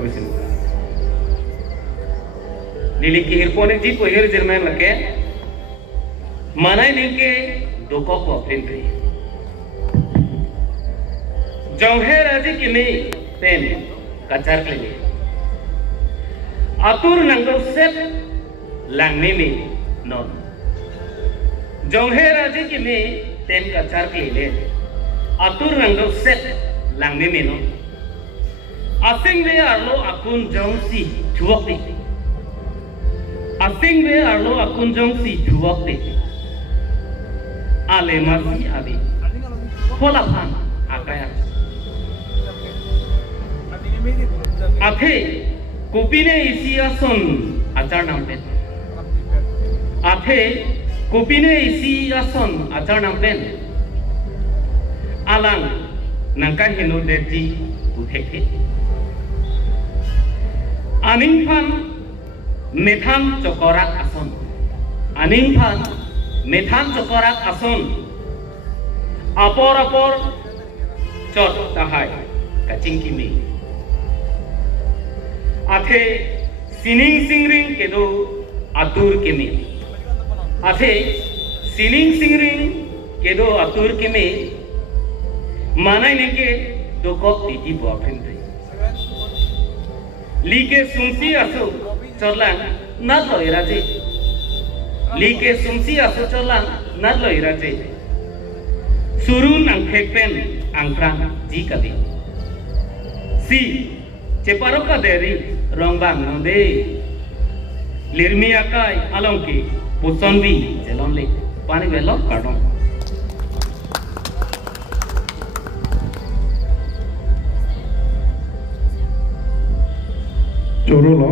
korisin lili ki hirpone ji ko hir jerman lake manai ningke doko ko printri jonghe raji kimi ten kacar kini atur nanggo set langni mi non jonghe raji kimi ten kacar kini atur nanggo set langni mi non asing be arlo akun jongsi juwakti asing be arlo akun jongsi juwakti ale masi abi kola phan akaya Athe kupine isi ason ajar nampen Athe kupine isi ason ajar nampen Alang nangkan hinu deti utheke Aning phan methan chokorak ason Aning phan methan chokorak ason Apor apor chot tahai kaching kimi Athe sining singring kedo atur kemi Athe sining singring kedo atur kemi manai neke dokok titi boafinte like sumsi asu chorlang nadlo iraje like sumsi asu chorlang nadlo iraje surun ang phekpen ang prang ji kadi si Ceparoka dari rongbang nonde lirmi akai alongki pusonbi jelonle pani belo kadon Chorolo